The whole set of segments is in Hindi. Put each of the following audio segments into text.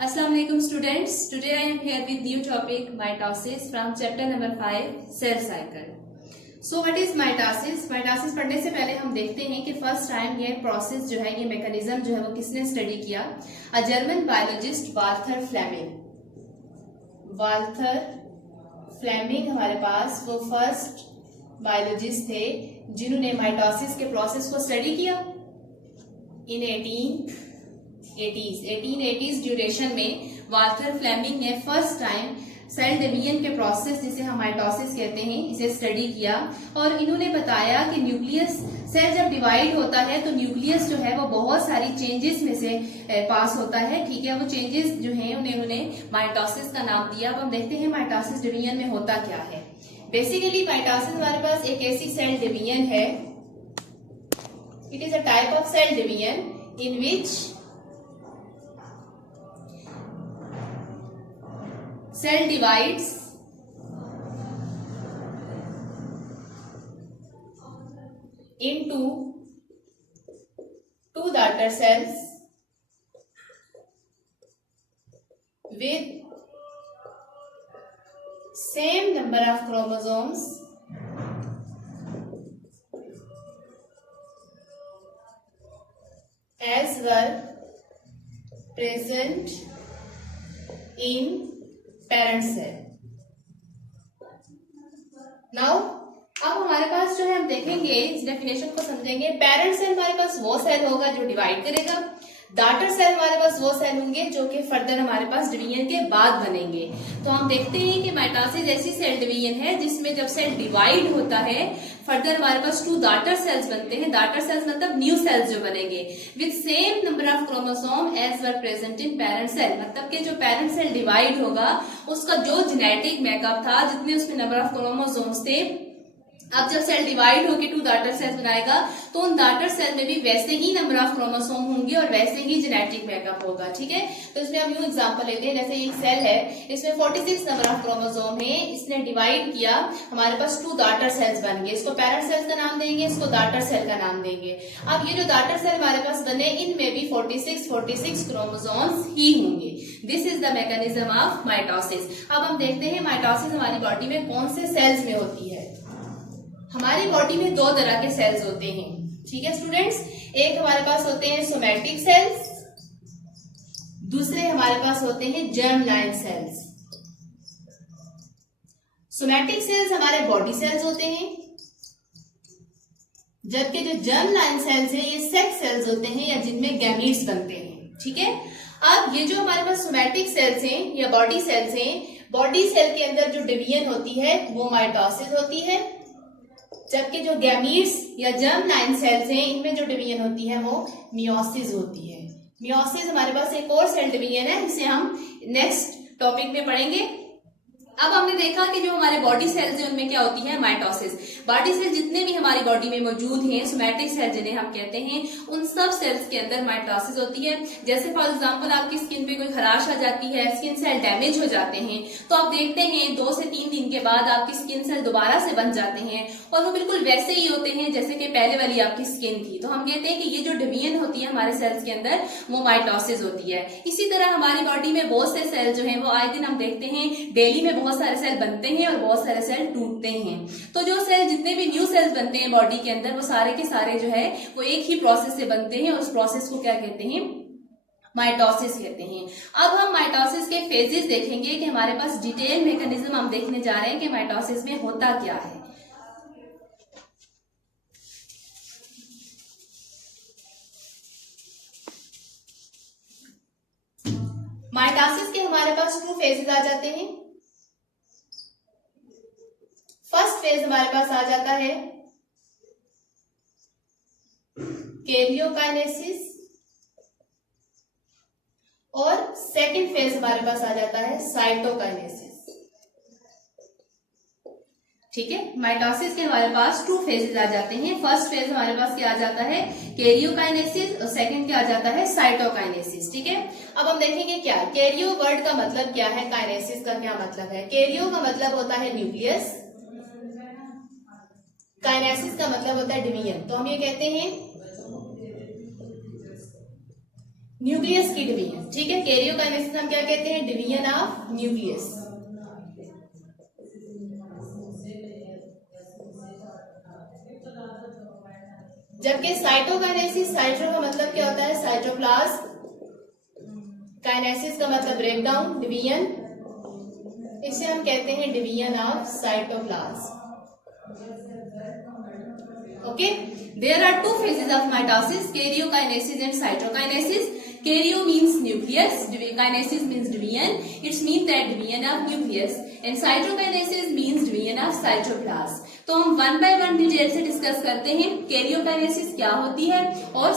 Assalamu alaikum students. Today I am here with new topic mitosis from chapter number 5 cell cycle. So what is mitosis? Mitosis पढ़ने से पहले हम देखते हैं कि फर्स्ट टाइम ये प्रोसेस जो है, ये मैकेनिज्म जो है वो किसने स्टडी किया? A German biologist Walther Flemming. Walther Flemming हमारे पास वो फर्स्ट बायोलॉजिस्ट थे जिन्होंने माइटोसिस के प्रोसेस को स्टडी किया इन 1880s ड्यूरेशन में। वाल्थर फ्लेमिंग ने फर्स्ट टाइम सेल डिवीजन के प्रोसेस, जिसे हम माइटोसिस कहते हैं, इसे स्टडी किया और इन्होंने बताया कि न्यूक्लियस सेल जब डिवाइड होता है तो न्यूक्लियस जो है वो बहुत सारी चेंजेस में से पास होता है। ठीक है, वो चेंजेस जो हैं उन्होंने माइटोसिस का नाम दिया। अब हम देखते हैं माइटोसिस डिवीजन में होता क्या है। बेसिकली माइटोसिस हमारे पास एक ऐसी सेल डिवीजन है, it is a type of cell division in which cell divides into two daughter cells with same number of chromosomes as were present in parent cell. Now अब हमारे पास जो है, हम देखेंगे इस डेफिनेशन को समझेंगे। पेरेंट सेल हमारे पास वो सेल होगा जो डिवाइड करेगा, डॉटर सेल हमारे पास वो सेल होंगे जो कि फर्दर हमारे पास डिवीजन के बाद बनेंगे। तो हम देखते हैं कि माइटोसिस ऐसी सेल डिवीजन है जिसमें जब सेल डिवाइड होता है फर्दर हमारे पास टू डॉटर सेल्स बनते हैं। डॉटर सेल्स मतलब न्यू सेल्स जो बनेंगे with same number of chromosome as were present in parent cell. मतलब कि जो पेरेंट सेल डिवाइड होगा उसका जो जेनेटिक मेकअप था, जितने उसमें नंबर ऑफ क्रोमोसोम्स थे, अब जब सेल डिवाइड होकर टू डॉटर सेल्स बनाएगा तो उन डॉटर सेल में भी वैसे ही नंबर ऑफ क्रोमोसोम होंगे और वैसे ही जेनेटिक मेकअप होगा। ठीक है, तो इसमें हम यूं एग्जांपल लेते हैं, जैसे एक सेल है, इसमें 46 नंबर ऑफ क्रोमोसोम है, इसने डिवाइड किया, हमारे पास टू डॉटर सेल्स बन गए। इसको पेरेंट सेल्स का नाम देंगे, इसको डॉटर सेल का नाम देंगे। अब ये जो डॉटर सेल हमारे पास बने, इनमें भी 46 क्रोमोसोम्स ही होंगे। This is the mechanism of mitosis. अब हम देखते हैं माइटोसिस हमारी बॉडी में कौन से सेल्स में होती है। हमारी बॉडी में दो तरह के सेल्स होते हैं। ठीक है स्टूडेंट्स, एक हमारे पास होते हैं सोमैटिक सेल्स, दूसरे हमारे पास होते हैं germ line cells. Somatic cells हमारे बॉडी सेल्स होते हैं, जबकि जो जर्म लाइन सेल्स हैं ये सेक्स सेल्स होते हैं या जिनमें गैमीट्स बनते हैं। ठीक है, अब ये जो हमारे पास सोमैटिक सेल्स हैं या बॉडी सेल्स हैं, बॉडी सेल के अंदर जो डिवीजन होती है वो माइटोसिस होती है, जबकि जो गैमीट्स या जर्म लाइन सेल्स हैं इनमें जो डिवीजन होती है वो मियोसिस होती है। मियोसिस हमारे पास एक और सेल डिवीजन है जिसे हम नेक्स्ट टॉपिक में पढ़ेंगे। अब हमने देखा कि जो हमारे बॉडी सेल्स हैं उनमें क्या होती है, माइटोसिस। बॉडी सेल जितने भी हमारी बॉडी में मौजूद हैं, सोमैटिक सेल जिन्हें हम कहते हैं, उन सब सेल्स के अंदर माइटोसिस होती है। जैसे फॉर एग्जांपल आपकी स्किन पे कोई खराश आ जाती है, स्किन सेल डैमेज हो जाते हैं, तो आप देखते हैं 2 से 3 दिन के बाद आपकी स्किन सेल दोबारा से बन जाते हैं और वो बिल्कुल वैसे ही होते हैं जैसे कि पहले वाली आपकी स्किन थी। तो हम कहते हैं कि ये जो डिवीजन होती है हमारे सेल्स के अंदर वो माइटोसिस होती है। इसी तरह हमारी बॉडी में बहुत से सेल जो है वो आए दिन हम देखते हैं डेली में बहुत सारे सेल बनते हैं और बहुत सारे सेल टूटते हैं। तो जो सेल, जितने भी न्यू सेल्स बनते हैं बॉडी के अंदर, वो सारे के सारे जो है वो एक ही प्रोसेस से बनते हैं और उस प्रोसेस को क्या कहते हैं, माइटोसिस कहते हैं। अब हम माइटोसिस के फेजेस देखेंगे कि हमारे पास डिटेल मैकेनिज्म हम देखने जा रहे हैं कि माइटोसिस में होता क्या है। माइटोसिस के हमारे पास 2 फेजेस आ जाते हैं। फर्स्ट फेज हमारे पास आ जाता है कैरियोकाइनेसिस और सेकंड फेज हमारे पास आ जाता है साइटोकाइनेसिस। ठीक है, माइटोसिस के हमारे पास 2 फेजेस आ जाते हैं। फर्स्ट फेज हमारे पास क्या आ जाता है, कैरियोकाइनेसिस, और सेकंड क्या आ जाता है, साइटोकाइनेसिस। ठीक है, अब हम देखेंगे क्या कैरियो वर्ड का मतलब क्या है, काइनेसिस का क्या मतलब है। कैरियो का मतलब होता है न्यूक्लियस, काइनेसिस का मतलब होता है डिवीजन। तो हम ये कहते हैं न्यूक्लियस की डिवीजन, ठीक है। कैरियोकाइनेसिस हम क्या कहते हैं? Division of nucleus. जबकि साइटोकाइनेसिस, साइटो का मतलब क्या होता है? साइटोप्लाज्म, काइनेसिस का मतलब ब्रेकडाउन, डिवीजन, इसे हम कहते हैं division of cytoplasm. Okay, there are two phases of mitosis, karyokinesis and cytokinesis. Karyo means nucleus, kinesis means division. It means that division of nucleus, and cytokinesis means division of cytoplasm. तो हम वन बाय वन डिटेल से डिस्कस करते हैं कैरियोकाइनेसिस क्या होती है और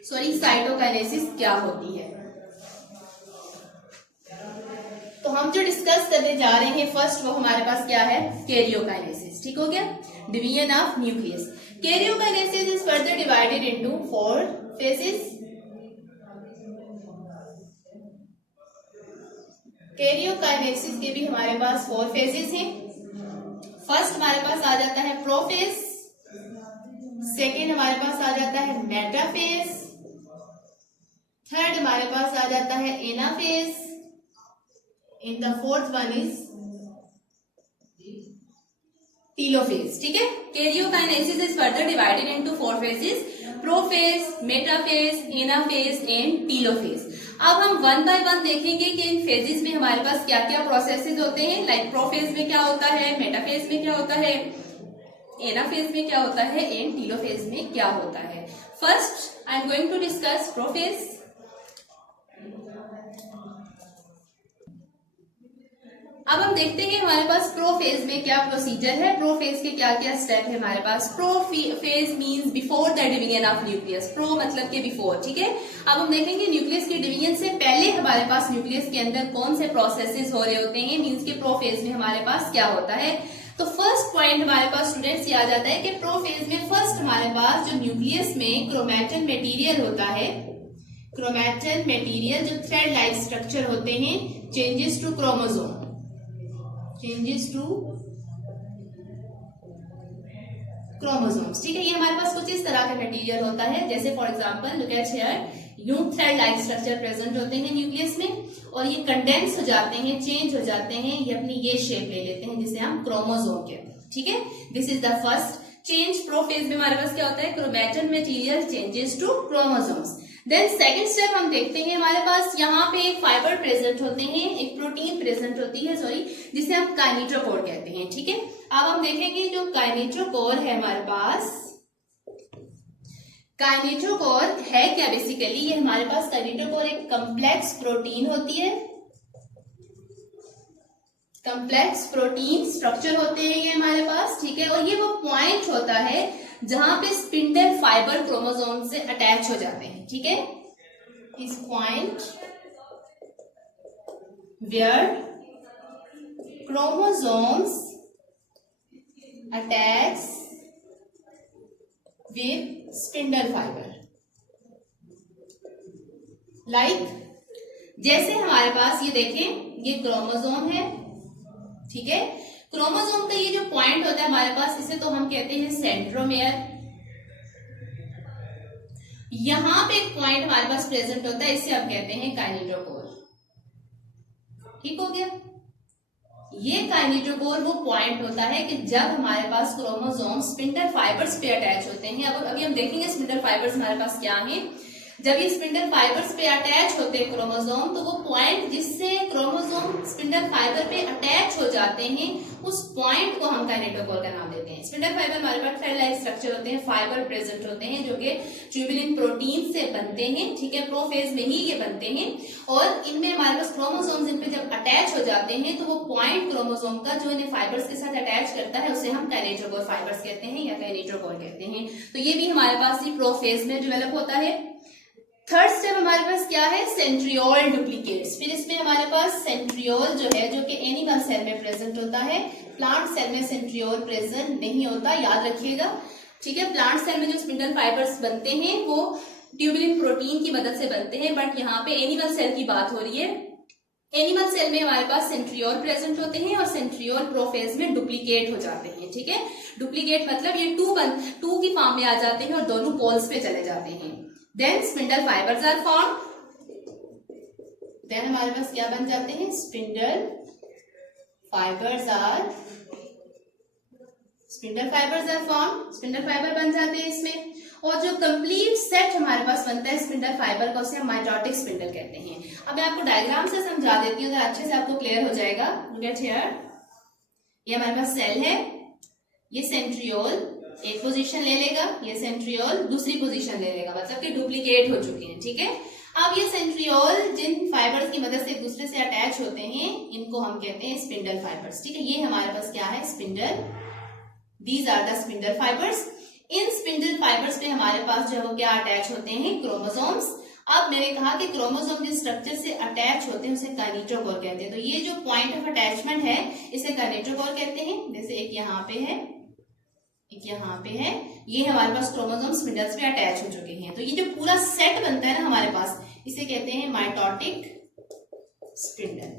साइटोकाइनेसिस क्या होती है। तो हम जो डिस्कस करने जा रहे हैं फर्स्ट, वो हमारे पास क्या है? कैरियोकाइनेसिस, ठीक हो गया, division of nucleus. Karyokinesis is further divided into 4 phases. Karyokinesis के भी हमारे पास 4 फेजेस हैं। फर्स्ट हमारे पास आ जाता है प्रोफेज, सेकेंड हमारे पास आ जाता है मेटाफेज, थर्ड हमारे पास आ जाता है anaphase, in the fourth one is telophase, ठीक है। Karyokinesis is further divided into 4 phases, prophase, metaphase, anaphase and telophase. अब हम वन बाय वन देखेंगे कि इन फेजेस में हमारे पास क्या क्या प्रोसेसेस होते हैं। लाइक प्रोफेज में क्या होता है, मेटाफेज में क्या होता है, एनाफेज में क्या होता है एंड टीलोफेज में क्या होता है। First I am going to discuss prophase. अब हम देखते हैं हमारे पास प्रोफेज में क्या प्रोसीजर है, प्रोफेज के क्या क्या स्टेप है हमारे पास। Prophase means before the division of nucleus, pro मतलब के बिफोर, ठीक है। अब हम देखेंगे न्यूक्लियस की डिवीजन से पहले हमारे पास न्यूक्लियस के अंदर कौन से प्रोसेसेस हो रहे होते हैं, मींस के प्रोफेज में हमारे पास क्या होता है। तो फर्स्ट पॉइंट हमारे पास स्टूडेंट्स ये आ जाता है कि प्रोफेज में फर्स्ट हमारे पास जो न्यूक्लियस में क्रोमैटिन मटेरियल होता है, क्रोमैटिन मटेरियल जो थ्रेड लाइक स्ट्रक्चर होते हैं, changes to chromosome, changes to chromosomes, ठीक है। ये हमारे पास कुछ इस तरह का मटेरियल होता है, जैसे for example look at here, यूं थ्रेड लाइक स्ट्रक्चर प्रेजेंट होते हैं न्यूक्लियस में और ये कंडेंस हो जाते हैं, चेंज हो जाते हैं, ये अपनी ये शेप ले लेते हैं जिसे हम क्रोमोसोम कहते हैं, ठीक है। This is the first change. Prophase में हमारे पास क्या होता है? Chromatin material changes to chromosomes. Then second step हम देखते हैं हमारे पास यहाँ पे एक फाइबर प्रेजेंट होते हैं, एक प्रोटीन प्रेजेंट होती है, जिसे हम काइनेटोकोर कहते हैं, ठीक है। अब हम देखेंगे जो काइनेटोकोर है हमारे पास, काइनेटोकोर है क्या बेसिकली? ये हमारे पास काइनेटोकोर एक कम्प्लेक्स प्रोटीन होती है, कम्प्लेक्स प्रोटीन स्ट्रक्चर होते हैं ये हमारे पास, ठीक है। और ये वो पॉइंट होता है जहां पे स्पिंडल फाइबर क्रोमोसोम से अटैच हो जाते हैं, ठीक है। इस point where chromosomes attach with spindle fiber, like जैसे हमारे पास ये देखें, ये क्रोमोसोम है, ठीक है। क्रोमोसोम का ये जो पॉइंट होता है हमारे पास, इसे तो हम कहते हैं सेंट्रोमेयर। यहां पे एक पॉइंट हमारे पास प्रेजेंट होता है, इसे हम कहते हैं काइनेटोकोर, ठीक हो गया। ये काइनेटोकोर वो पॉइंट होता है कि जब हमारे पास क्रोमोसोम स्पिंडल फाइबर्स पे अटैच होते हैं। अब अभी हम देखेंगे स्पिंडल फाइबर्स हमारे पास क्या हैं। जब ये स्पिंडल फाइबर्स पे अटैच होते हैं क्रोमोसोम, तो वो पॉइंट जिससे क्रोमोसोम स्पिंडल फाइबर पे अटैच हो जाते हैं, उस पॉइंट को हम काइनेटोकोर का नाम देते हैं। स्पिंडल फाइबर हमारे पास थ्रेड लाइक स्ट्रक्चर होते हैं, फाइबर प्रेजेंट होते हैं जो कि ट्यूबुलिन प्रोटीन से बनते हैं, ठीक है। प्रोफेज में ही ये बनते हैं और इनमें हमारे पास क्रोमोसोम इन पे जब अटैच हो जाते हैं, तो वो पॉइंट क्रोमोसोम का जो इन्हें फाइबर्स के साथ अटैच करता है, उसे हम काइनेटोकोर फाइबर्स कहते हैं या काइनेटोकोर कहते हैं। तो ये भी हमारे पास ही प्रोफेज में डेवलप होता है। थर्ड स्टेप हमारे पास क्या है? Centriole duplicates. फिर इसमें हमारे पास सेंट्रियोल जो है, जो कि एनिमल सेल में प्रेजेंट होता है, प्लांट सेल में सेंट्रियोल प्रेजेंट नहीं होता, याद रखिएगा, ठीक है। प्लांट सेल में जो स्पिंडल फाइबर्स बनते हैं वो ट्यूबुलिन प्रोटीन की मदद से बनते हैं, बट यहाँ पे एनिमल सेल की बात हो रही है। एनिमल सेल में हमारे पास सेंट्रियोल प्रेजेंट होते हैं और सेंट्रियोल प्रोफेज में डुप्लीकेट हो जाते हैं, ठीक है। डुप्लीकेट मतलब ये टू की फॉर्म में आ जाते हैं और दोनों पोल्स पे चले जाते हैं। Then spindle fibers are formed then हमारे पास क्या बन जाते हैं, spindle fibers are form, spindle fiber बन जाते हैं इसमें। और जो कंप्लीट सेट हमारे पास बनता है स्पिंडल फाइबर का, उसे हम माइटोटिक स्पिंडल कहते हैं। अब मैं आपको डायग्राम से समझा देती हूँ, अच्छे से आपको क्लियर हो जाएगा। गेट हियर, ये हमारे पास सेल है, ये सेंट्रियोल एक पोजीशन ले लेगा, ये सेंट्रियोल दूसरी पोजीशन ले लेगा, मतलब कि डुप्लीकेट हो चुके हैं, ठीक है। अब ये सेंट्रियोल जिन फाइबर्स की मदद से एक दूसरे से अटैच होते हैं, इनको हम कहते हैं स्पिंडल फाइबर्स, ठीक है। ये हमारे पास क्या है, spindle, these are the spindle fibers. इन स्पिंडल फाइबर्स पे हमारे पास जो है वो क्या अटैच होते हैं, क्रोमोसोम्स। अब मैंने कहा कि क्रोमोसोम जिस स्ट्रक्चर से अटैच होते हैं उसे काइनेटोकोर कहते हैं। तो ये जो पॉइंट ऑफ अटैचमेंट है इसे काइनेटोकोर कहते हैं। जैसे एक यहाँ पे है, एक यहाँ पे है, ये हमारे पास क्रोमोसोम स्पिंडल्स पे अटैच हो चुके हैं। तो ये जो पूरा सेट बनता है ना हमारे पास, इसे कहते हैं माइटोटिक स्पिंडल,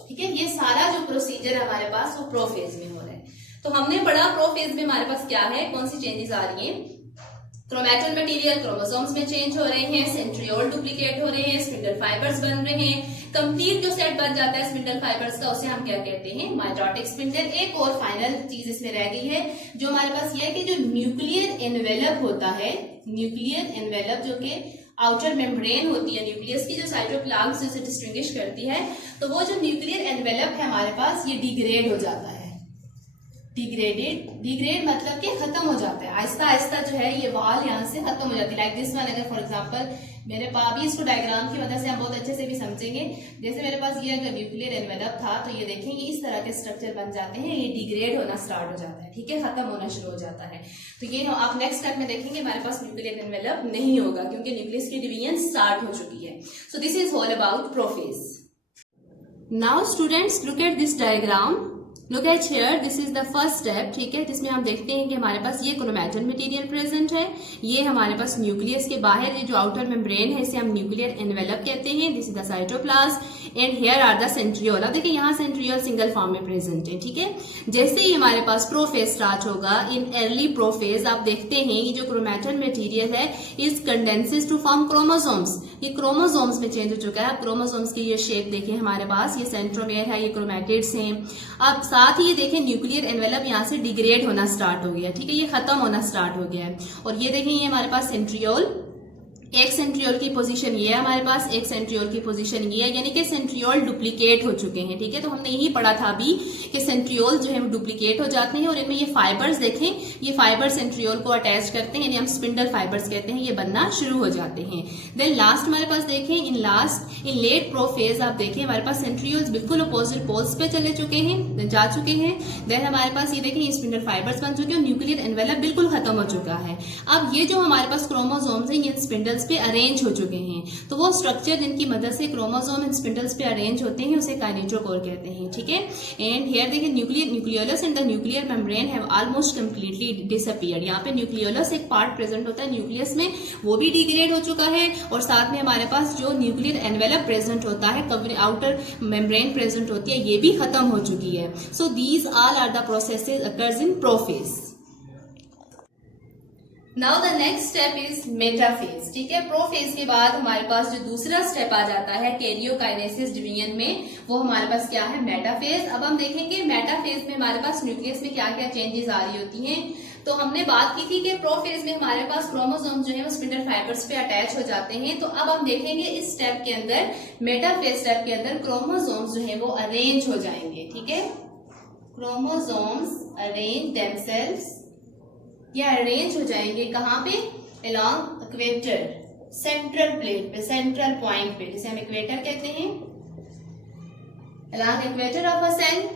ठीक है। ये सारा जो प्रोसीजर हमारे पास वो प्रोफेज में हो रहा है। तो हमने पढ़ा प्रोफेज में हमारे पास क्या है, कौन सी चेंजेस आ रही हैं, क्रोमैटिन मटेरियल क्रोमोसोम्स में चेंज हो रहे हैं, सेंट्रियोल डुप्लीकेट हो रहे हैं, स्पिंडल फाइबर्स बन रहे हैं। कंप्लीट जो सेट बन जाता है स्पिंडल फाइबर्स का, उसे हम क्या कहते हैं, माइटोटिक स्पिंडल। एक और फाइनल चीज इसमें रह गई है जो हमारे पास ये है कि जो न्यूक्लियर एनवेलप होता है, न्यूक्लियर एनवेलप जो कि आउटर मेम्ब्रेन होती है न्यूक्लियस की, जो साइटोप्लाज्म से डिस्टिंग्विश करती है, तो वो जो न्यूक्लियर एनवेलप है हमारे पास, ये डिग्रेड हो जाता है। डिग्रेड मतलब कि खत्म हो जाता है, आहिस्ता आहिस्ता जो है ये वॉल यहाँ से खत्म हो जाती है। लाइक दिस वन, अगर फॉर एग्जांपल मेरे पास भी, इसको डायग्राम की मदद से हम बहुत अच्छे से भी समझेंगे। जैसे मेरे पास ये अगर न्यूक्लियर एनवेलप था, तो ये देखें ये इस तरह के स्ट्रक्चर बन जाते हैं, ये डिग्रेड होना स्टार्ट हो जाता है, ठीक है, खत्म होना शुरू हो जाता है। तो ये आप नेक्स्ट स्टेप में देखेंगे हमारे पास न्यूक्लियर एनवेलप नहीं होगा, क्योंकि न्यूक्लियस की डिवीजन स्टार्ट हो चुकी है। So this is all about prophase. Now students look at this diagram, look at here, this is the first step, ठीक है, जिसमें हम देखते हैं कि हमारे पास ये क्रोमैटिन मटेरियल प्रेजेंट है, ये हमारे पास न्यूक्लियस के बाहर ये जो आउटर मेम्ब्रेन है इसे हम न्यूक्लियर एनवेलप कहते हैं, this is the cytoplasm and here are the centriole. अब देखिए यहाँ सेंट्रियोल सिंगल फॉर्म में प्रेजेंट है, ठीक है। जैसे ही हमारे पास प्रोफेज स्टार्ट होगा, इन अर्ली प्रोफेज आप देखते हैं ये जो क्रोमैटिन मटेरियल है is condenses to form chromosomes, ये क्रोमोसोम्स में चेंज हो चुका है। अब क्रोमोसोम्स की ये शेप देखिए हमारे पास, ये सेंट्रोमेयर है, ये क्रोमैटिड्स हैं। अब साथ ही ये देखें न्यूक्लियर एनवेलप यहाँ से डिग्रेड होना स्टार्ट हो गया, ठीक है, ये खत्म होना स्टार्ट हो गया है। और ये देखें ये हमारे पास सेंट्रियोल, एक सेंट्रियोल की पोजीशन ये है हमारे पास, एक सेंट्रियोल की पोजीशन ये है, यानी कि सेंट्रियोल डुप्लीकेट हो चुके हैं, ठीक है। तो हमने यही पढ़ा था अभी कि सेंट्रियोल जो है वो डुप्लीकेट हो जाते हैं और इनमें ये फाइबर्स देखें, ये फाइबर सेंट्रियोल को अटैच करते हैं, यानी हम स्पिंडल फाइबर्स कहते हैं, ये बनना शुरू हो जाते हैं। देन लास्ट हमारे पास देखें, इन लेट प्रोफेज आप देखें हमारे पास सेंट्रियोल्स बिल्कुल अपोजिट पोल्स पे चले चुके हैं, जा चुके हैं। देन हमारे पास ये देखें स्पिंडल फाइबर्स बन चुके हैं, न्यूक्लियर एनवेलप बिल्कुल खत्म हो चुका है। अब ये जो हमारे पास क्रोमोसोम्स हैं ये स्पिंडल्स पे अरेंज हो चुके हैं, तो वो स्ट्रक्चर जिनकी मदद से क्रोमोसोम इन स्पिंडल्स पे अरेंज होते हैं उसे काइनेटोकोर कहते हैं, ठीक है। एंड हियर देखिए nucleolus and the nuclear membrane have almost completely disappeared. यहाँ पे न्यूक्लियोलस एक पार्ट प्रेजेंट होता है न्यूक्लियस में, वो भी डिग्रेड हो चुका है, और साथ में हमारे पास जो न्यूक्लियर एनवेलप प्रेजेंट होता है, आउटर मेम्ब्रेन प्रेजेंट होती है, ये भी खत्म हो चुकी है। So these all are the processes occurs in prophase. Now the next step is metaphase, ठीक है। प्रोफेज के बाद हमारे पास जो दूसरा स्टेप आ जाता है कैरियोकाइनेसिस डिवीजन में, वो हमारे पास क्या है, मेटाफेज। अब हम देखेंगे मेटाफेज में हमारे पास न्यूक्लियस में क्या क्या चेंजेस आ रही होती हैं। तो हमने बात की थी कि प्रोफेज में हमारे पास क्रोमोसोम जो है वो स्पिंडल फाइबर्स पे अटैच हो जाते हैं। तो अब हम देखेंगे इस स्टेप के अंदर, मेटाफेज स्टेप के अंदर क्रोमोसोम्स जो है वो अरेंज हो जाएंगे, ठीक है। क्रोमोसोम्स अरेंज देमसेल्व्स, ये अरेंज हो जाएंगे कहाँ पे, अलोंग इक्वेटर, सेंट्रल प्लेट पे, सेंट्रल पॉइंट पे, जिसे हम इक्वेटर कहते हैं, along equator of a cell,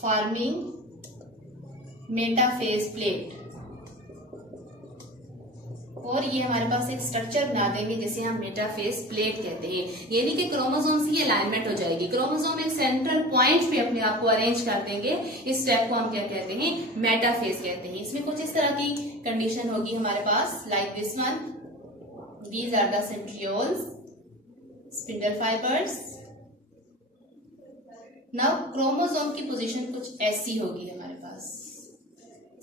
forming metaphase plate. और ये हमारे पास एक स्ट्रक्चर बना देंगे जिसे हम मेटाफेज प्लेट कहते हैं, यानी कि क्रोमोसोम्स की अलाइनमेंट हो जाएगी, क्रोमोसोम एक सेंट्रल पॉइंट पे अपने आप को अरेंज कर देंगे। इस स्टेप को हम क्या कहते हैं, मेटाफेज कहते हैं। इसमें कुछ इस तरह की कंडीशन होगी हमारे पास, like this one, these are the centrioles, spindle fibres. Now chromosome की पोजीशन कुछ ऐसी होगी हमारे पास,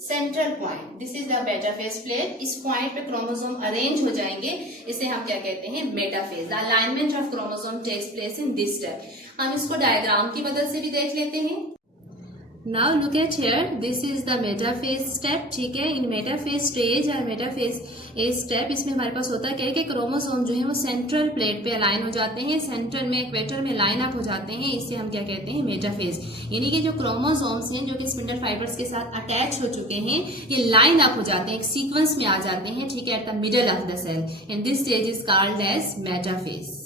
central point, this is the metaphase plate. इस पॉइंट पे क्रोमोसोम अरेंज हो जाएंगे, इसे हम क्या कहते हैं, metaphase. The alignment of chromosome takes place in this step. हम इसको डायग्राम की मदद से भी देख लेते हैं। Now look eight here, this is the metaphase step, ठीक है। इन मेटाफेज स्टेज और मेटाफेज स्टेप, इसमें हमारे पास होता क्या है कि क्रोमोसोम जो है वो सेंट्रल प्लेट पे अलाइन हो जाते हैं, सेंटर में इक्वेटर में लाइन अप हो जाते हैं, इसे हम क्या कहते हैं, मेटाफेज। यानी कि जो क्रोमोसोम्स हैं जो कि स्पिंडल फाइबर्स के साथ अटैच हो चुके हैं, ये लाइन अप हो जाते हैं, एक सीक्वेंस में आ जाते हैं, ठीक है, at the middle of the cell, and this stage is called as metaphase.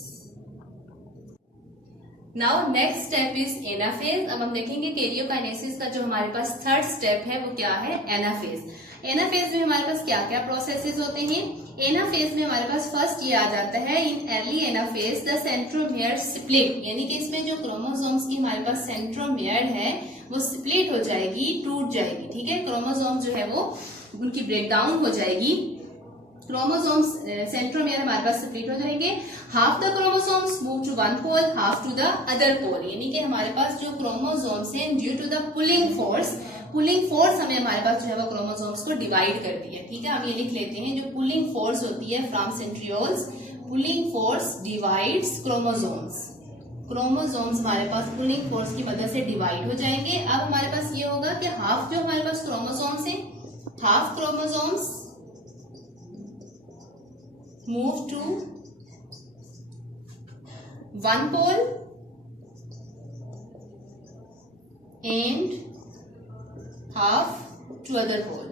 Now next step is anaphase. अब हम देखेंगे कैरियोकाइनेसिस का जो हमारे पास थर्ड स्टेप है वो क्या है, एनाफेज। एनाफेज में हमारे पास क्या क्या प्रोसेसेस होते हैं। एनाफेज में हमारे पास फर्स्ट ये आ जाता है, in early anaphase the centromere split, यानी कि इसमें जो क्रोमोसोम्स की हमारे पास सेंट्रोमियर है वो स्प्लिट हो जाएगी, टूट जाएगी, ठीक है। क्रोमोसोम जो है वो उनकी ब्रेकडाउन हो जाएगी, क्रोमोसोम्स सेंट्रोमियर हमारे पास स्प्लिट हो जाएंगे। Half the chromosomes move to one pole, half to the other pole, यानी कि हमारे पास जो क्रोमोसोम्स हैं due to the pulling force हमें हमारे पास जो है वो क्रोमोसोम्स को डिवाइड करती है, ठीक है। हम ये लिख लेते हैं, जो पुलिंग फोर्स होती है from centrioles, pulling force divides chromosomes हमारे पास पुलिंग फोर्स की मदद से डिवाइड हो जाएंगे। अब हमारे पास ये होगा कि हाफ जो हमारे पास क्रोमोसोम्स है, half chromosomes move to one pole and half to other pole,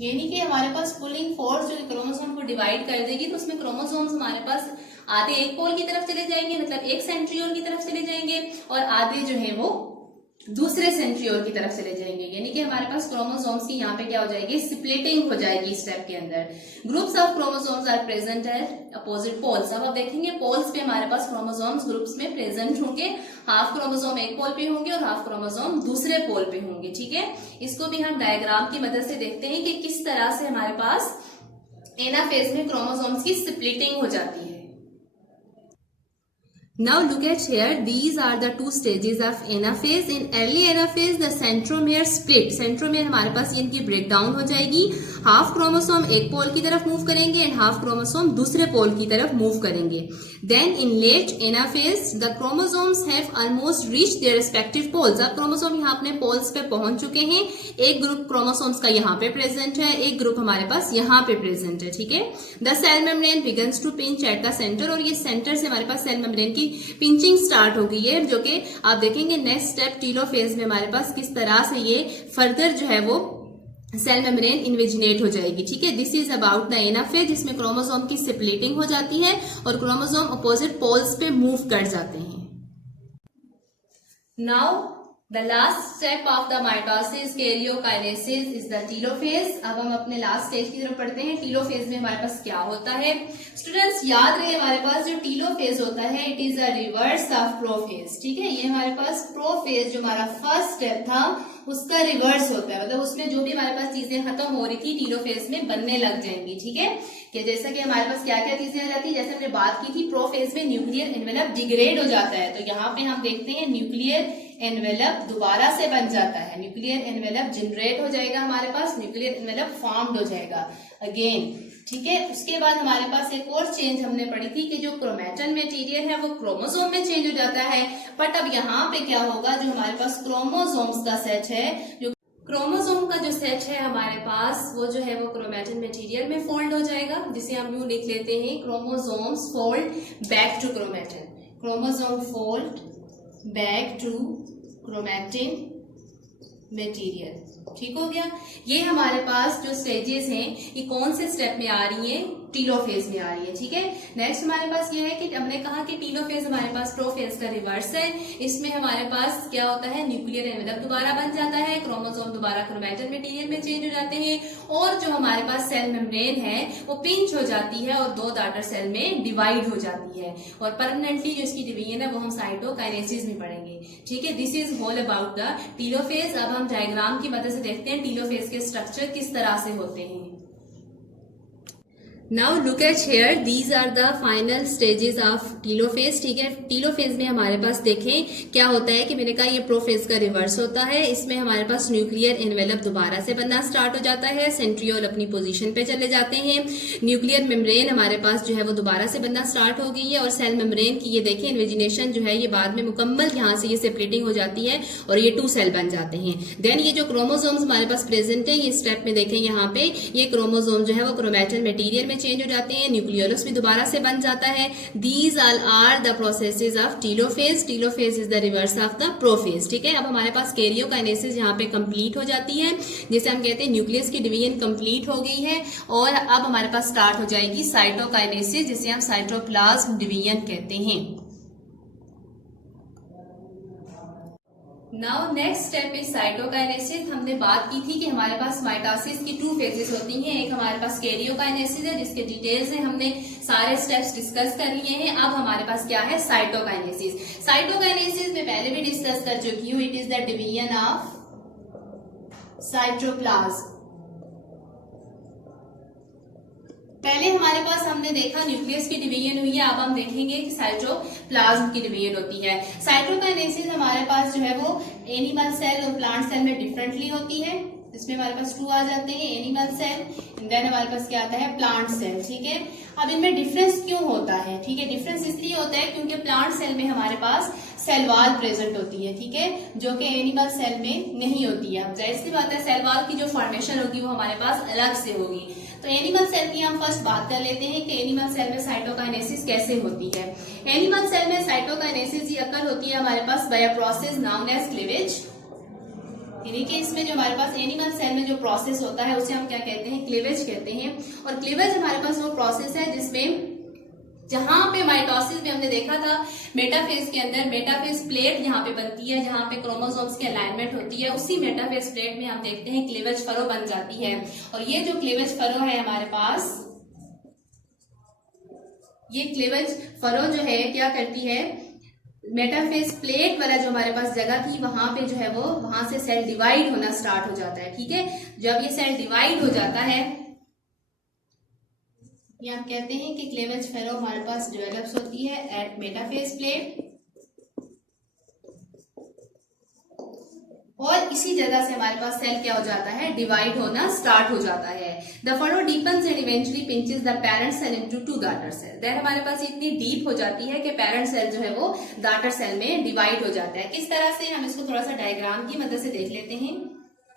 यानी कि हमारे पास पुलिंग फोर्स जो क्रोमोसोम को डिवाइड कर देगी, तो उसमें क्रोमोसोम्स हमारे पास आधे एक पोल की तरफ चले जाएंगे, मतलब एक सेंट्रियोल की तरफ चले जाएंगे, और आधे जो है वो दूसरे सेंट्रियोल की तरफ चले जाएंगे, यानी कि हमारे पास क्रोमोसोम्स की यहाँ पे क्या हो जाएगी, स्प्लिटिंग हो जाएगी स्टेप के अंदर। Groups of chromosomes are present at opposite poles. अब आप देखेंगे पोल्स पे हमारे पास क्रोमोसोम्स ग्रुप्स में प्रेजेंट होंगे, हाफ क्रोमोसोम एक पोल पे होंगे और हाफ क्रोमोसोम दूसरे पोल पे होंगे, ठीक है। इसको भी हम डायग्राम की मदद से देखते हैं कि किस तरह से हमारे पास एनाफेज में क्रोमोसोम्स की स्प्लिटिंग हो जाती है। Now look at here, these are the two stages of anaphase. In early anaphase the centromere split, centromere हमारे पास इनकी ब्रेकडाउन हो जाएगी, हाफ क्रोमोसोम एक पोल की तरफ मूव करेंगे एंड हाफ क्रोमोसोम दूसरे पोल की तरफ मूव करेंगे। Then in late anaphase the chromosomes have almost reached their respective poles। अब क्रोमोसोम यहाँ अपने पोल्स पे पहुंच चुके हैं, एक ग्रुप क्रोमोसोम्स का यहाँ पे प्रेजेंट है, एक ग्रुप हमारे पास यहाँ पे प्रेजेंट है, ठीक है। The cell membrane begins to pinch at the centre, और ये सेंटर से हमारे पास सेल मेम्ब्रेन की पिंचिंग स्टार्ट हो गई है, जो कि आप देखेंगे नेक्स्ट स्टेप टीलोफेज में हमारे पास किस तरह से ये फर्दर जो है वो सेल मेम्ब्रेन इन्विजिनेट हो जाएगी, ठीक है। This is about the anaphase, जिसमें क्रोमोसोम की स्प्लिटिंग हो जाती है और क्रोमोसोम अपोजिट पोल्स पे मूव कर जाते हैं। Now the last step of the mitosis karyokinesis is the telophase. अब हम अपने लास्ट स्टेज की तरफ पढ़ते हैं। टीलोफेज में हमारे पास क्या होता है स्टूडेंट्स, याद रहे हमारे पास जो टीलोफेज होता है it is a reverse of prophase, ठीक है। ये हमारे पास प्रोफेज जो हमारा फर्स्ट स्टेप था उसका रिवर्स होता है, मतलब उसमें जो भी हमारे पास चीजें खत्म हो रही थी टीलोफेज में बनने लग जाएंगी, ठीक है। कि जैसा कि हमारे पास क्या क्या चीजें आ जाती है, जैसे हमने बात की थी प्रोफेज में न्यूक्लियर एनवेलप डिग्रेड हो जाता है, तो यहाँ पे हम देखते हैं न्यूक्लियर एनवेलप दोबारा से बन जाता है, न्यूक्लियर एनवेलप जनरेट हो जाएगा, हमारे पास न्यूक्लियर एनवेलप फॉर्म्ड हो जाएगा अगेन, ठीक है। उसके बाद हमारे पास एक और चेंज हमने पढ़ी थी कि जो क्रोमैटिन मटेरियल है वो क्रोमोसोम में चेंज हो जाता है, बट अब यहाँ पे क्या होगा, जो हमारे पास क्रोमोसोम्स का सेट है, जो क्रोमोसोम का जो सेट है हमारे पास वो जो है वो क्रोमैटिन मटेरियल में फोल्ड हो जाएगा, जिसे हम यूं लिख लेते हैं chromosomes fold back to chromatin, chromosome fold back to chromatin material, ठीक हो गया। ये हमारे पास जो स्टेजेस हैं ये कौन से स्टेप में आ रही हैं, टीलोफेज में आ रही है, ठीक है। नेक्स्ट हमारे पास ये है कि हमने कहा कि टीलोफेज हमारे पास प्रोफेज का रिवर्स है, इसमें हमारे पास क्या होता है न्यूक्लियर एनवेलप दोबारा बन जाता है, क्रोमोसोम दोबारा क्रोमैटिन मटेरियल में चेंज हो जाते हैं, और जो हमारे पास सेल मेम्ब्रेन है वो पिंच हो जाती है और दो डॉटर सेल में डिवाइड हो जाती है, और परमानेंटली जो इसकी डिवीजन है वो हम साइटोकाइनेसिस में पढ़ेंगे, ठीक है। This is all about the telophase. अब हम डायग्राम की मदद से देखते हैं टीलोफेज के स्ट्रक्चर किस तरह से होते हैं। Now look at here, these are the final stages of telophase. ठीक है, टीलोफेज में हमारे पास देखें क्या होता है कि मैंने कहा ये प्रोफेज का रिवर्स होता है। इसमें हमारे पास न्यूक्लियर एनवेलप दोबारा से बनना स्टार्ट हो जाता है, सेंट्रियोल अपनी पोजीशन पे चले जाते हैं, न्यूक्लियर मेम्ब्रेन हमारे पास जो है वो दोबारा से बनना स्टार्ट हो गई है, और सेल मेम्ब्रेन की ये देखें इन्वेजिनेशन जो है ये बाद में मुकम्मल यहाँ से ये सेपरेटिंग हो जाती है और ये 2 सेल बन जाते हैं। देन ये जो क्रोमोसोम्स हमारे पास प्रेजेंट है, ये स्टेप में देखें यहाँ पे ये क्रोमोसोम जो है वो क्रोमैटिन मटेरियल में चेंज हो जाते हैं, न्यूक्लियोलस भी दोबारा से बन जाता है। These all are the processes of telophase. Telophase is the reverse of the prophase. ठीक है, अब हमारे पास कैरियोकाइनेसिस यहाँ पे कंप्लीट हो जाती है, जिसे हम कहते हैं न्यूक्लियस की डिवीजन कंप्लीट हो गई है, और अब हमारे पास स्टार्ट हो जाएगी साइटोकाइनेसिस, जिसे हम साइटोप्लाज्म डिवीजन कहते हैं। Now next step is cytokinesis. हमने बात की थी कि हमारे पास माइटोसिस की 2 फेजेस होती हैं, एक हमारे पास कैरियोकाइनेसिस है जिसके डिटेल्स है हमने सारे स्टेप्स डिस्कस कर लिए हैं। अब हमारे पास क्या है, साइटोकाइनेसिस। साइटोकाइनेसिस में पहले भी डिस्कस कर चुकी हूँ। It is the division of cytoplasm. पहले हमारे पास हमने देखा न्यूक्लियस की डिवीजन हुई है, अब हम देखेंगे कि साइटोप्लाज्म की डिवीजन होती है। साइटोकाइनेसिस हमारे पास जो है वो एनिमल सेल और प्लांट सेल में डिफरेंटली होती है। इसमें हमारे पास 2 आ जाते हैं, एनिमल सेल, देन हमारे पास क्या आता है, प्लांट सेल। ठीक है, अब इनमें डिफरेंस क्यों होता है? ठीक है, डिफरेंस इसलिए होता है क्योंकि प्लांट सेल में हमारे पास सेल वॉल प्रेजेंट होती है, ठीक है, जो कि एनिमल सेल में नहीं होती है। अब जाहिर सी बात है सेल वॉल की जो फॉर्मेशन होगी वो हमारे पास अलग से होगी। तो एनिमल सेल की हम फर्स्ट बात कर लेते हैं कि एनिमल सेल में साइटोकाइनेसिस कैसे होती है। एनिमल सेल में साइटोकाइनेसिस ये अकर होती है हमारे पास by a process known as cleavage. यानी कि इसमें जो हमारे पास एनिमल सेल में जो प्रोसेस होता है उसे हम क्या कहते हैं, क्लीवेज कहते हैं। और क्लीवेज हमारे पास वो प्रोसेस है जिसमें जहां पे माइटोसिस में हमने देखा था मेटाफेज के अंदर मेटाफेज प्लेट जहां पे बनती है, जहां पे क्रोमोसोम्स की अलाइनमेंट होती है, उसी मेटाफेज प्लेट में हम देखते हैं क्लीवेज फरो बन जाती है। और ये जो क्लीवेज फरो है हमारे पास, ये क्लीवेज फरो जो है क्या करती है, मेटाफेज प्लेट वाला जो हमारे पास जगह थी वहां पे जो है वो वहां से सेल डिवाइड होना स्टार्ट हो जाता है। ठीक है, जब ये सेल डिवाइड हो जाता है, ये हम कहते हैं कि क्लीवेज फेरो हमारे पास डेवलप्स होती है एट मेटाफेज प्लेट, और इसी जगह से हमारे पास सेल क्या हो जाता है, डिवाइड होना स्टार्ट हो जाता है। The furrow deepens and eventually pinches the parent cell into 2 daughter cell. Then हमारे पास इतनी डीप हो जाती है कि पेरेंट सेल जो है वो डॉटर सेल में डिवाइड हो जाता है। किस तरह से, हम इसको थोड़ा सा डायग्राम की मदद से देख लेते हैं।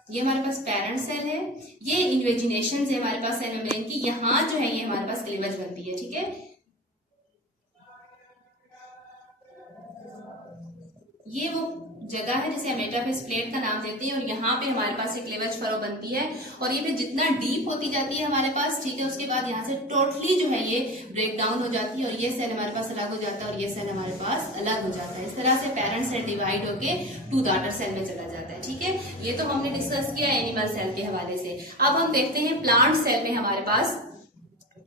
ये हमारे पास पेरेंट सेल है, ये इन्वेजिनेशन है हमारे पास सेल मेम्ब्रेन की, यहाँ जो है ये हमारे पास क्लीवेज बनती है। ठीक है, ये वो जगह है जिसे मेटाफेज प्लेट का नाम देते हैं, और यहाँ पे हमारे पास एक क्लीवेज फरो बनती है, और ये फिर जितना डीप होती जाती है हमारे पास, ठीक है, उसके बाद यहाँ से टोटली जो है ये ब्रेक डाउन हो जाती है, और ये सेल हमारे पास अलग हो जाता है और ये सेल हमारे पास अलग हो जाता है। इस तरह से पेरेंट सेल डिवाइड होके 2 डॉटर सेल में चला जाता है। ठीक है, ये तो हमने डिस्कस किया एनिमल सेल के हवाले से। अब हम देखते हैं प्लांट सेल में हमारे पास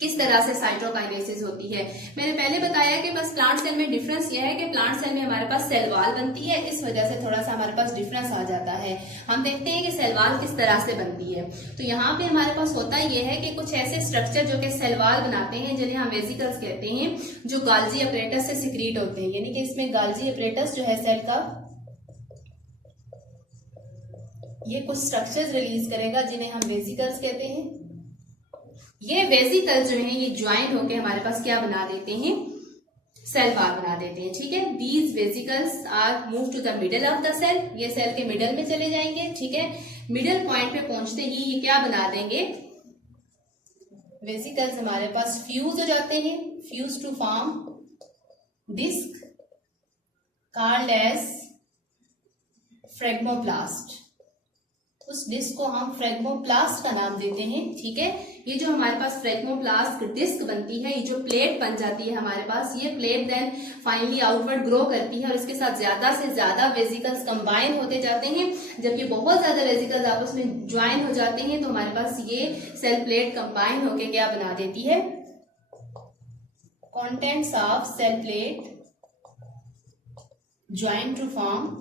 किस तरह से साइटोकाइनेसिस होती है। मैंने पहले बताया कि बस प्लांट सेल में डिफरेंस यह है कि प्लांट सेल में हमारे पास सेल वॉल बनती है, इस वजह से थोड़ा सा हमारे पास डिफरेंस आ जाता है। हम देखते हैं कि सेल वॉल किस तरह से बनती है। तो यहाँ पे हमारे पास होता यह है कि कुछ ऐसे स्ट्रक्चर जो कि सेल वॉल बनाते हैं, जिन्हें हम वेसिकल्स कहते हैं, जो गाल्जी अपरेटस से सिक्रीट होते हैं। यानी कि इसमें गाल्जी अपरेटस जो है सेल का, ये कुछ स्ट्रक्चर्स रिलीज करेगा जिन्हें हम वेसिकल्स कहते हैं। ये वेसिकल्स जो है ये ज्वाइन होके हमारे पास क्या बना देते हैं, सेल वॉल बना देते हैं। ठीक है, these vesicles are move to the middle of the cell. ये सेल के मिडल में चले जाएंगे। ठीक है, मिडल पॉइंट पे पहुंचते ही ये क्या बना देंगे, वेसिकल्स हमारे पास फ्यूज हो जाते हैं, fuse to form disc called as phragmoplast. उस डिस्क को हम फ्रेगमोप्लास्ट का नाम देते हैं। ठीक है, ये जो हमारे पास फ्रेगमोप्लास्ट डिस्क बनती है, ये जो प्लेट बन जाती है हमारे पास, ये plate then finally outward grow करती है, और इसके साथ ज्यादा से ज्यादा वेसिकल्स कंबाइन होते जाते हैं। जब ये बहुत ज्यादा वेसिकल्स आपस में ज्वाइन हो जाते हैं तो हमारे पास ये सेल प्लेट कंबाइन होके क्या बना देती है, contents of cell plate join to form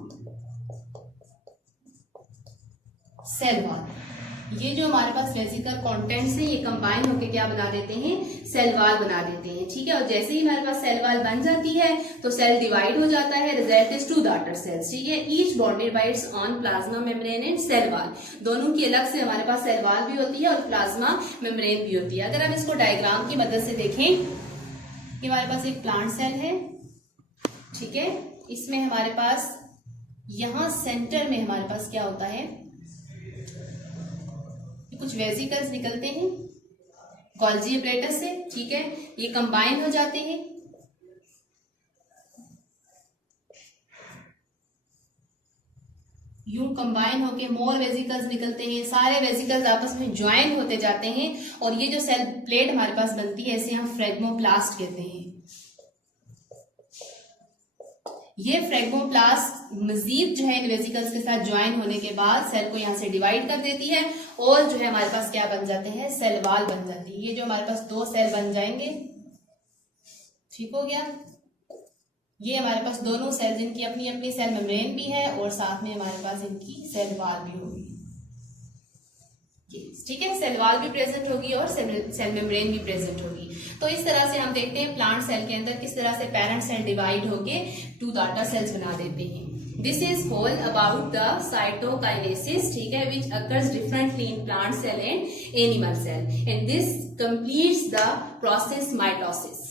cell wall. ये जो हमारे पास वेसिकल कंटेंट्स है ये कंबाइन होकर क्या बना देते हैं, सेल वॉल बना देते हैं, ठीक है। और जैसे ही हमारे पास सेल वॉल बन जाती है तो सेल डिवाइड हो जाता है, रिजल्ट इज 2 डॉटर सेल्स, ठीक है। Each bonded by its own plasma membrane and cell wall, दोनों की अलग से हमारे पास सेल वॉल भी होती है और प्लाज्मा मेम्ब्रेन भी होती है। अगर हम इसको डायग्राम की मदद से देखें कि हमारे पास एक प्लांट सेल है, ठीक है, इसमें हमारे पास यहां सेंटर में हमारे पास क्या होता है, कुछ वेसिकल्स निकलते हैं गोल्जी एपरेटस से, ठीक है, ये कंबाइन हो जाते हैं, यूं कंबाइन होके मोर वेसिकल्स निकलते हैं, सारे वेसिकल्स आपस में ज्वाइन होते जाते हैं और ये जो सेल प्लेट हमारे पास बनती है इसे हम फ्रेगमोप्लास्ट कहते हैं। ये फ्रेगमोप्लास्ट मजीद जो है इन वेसिकल्स के साथ ज्वाइन होने के बाद सेल को यहाँ से डिवाइड कर देती है और जो है हमारे पास क्या बन जाते हैं, सेल वॉल बन जाती है। ये जो हमारे पास 2 सेल बन जाएंगे, ठीक हो गया। ये हमारे पास दोनों सेल जिनकी अपनी अपनी सेल मेम्ब्रेन भी है और साथ में हमारे पास इनकी सेल वॉल भी होगी, ठीक है। सेल वॉल भी प्रेजेंट होगी और सेल मेम्ब्रेन भी प्रेजेंट होगी। तो इस तरह से हम देखते हैं प्लांट सेल के अंदर किस तरह से पेरेंट सेल डिवाइड होके 2 डॉटर सेल्स बना देते हैं। This is whole about the cytokinesis, ठीक है, which occurs differently in plant cell and animal cell and this completes the process mitosis.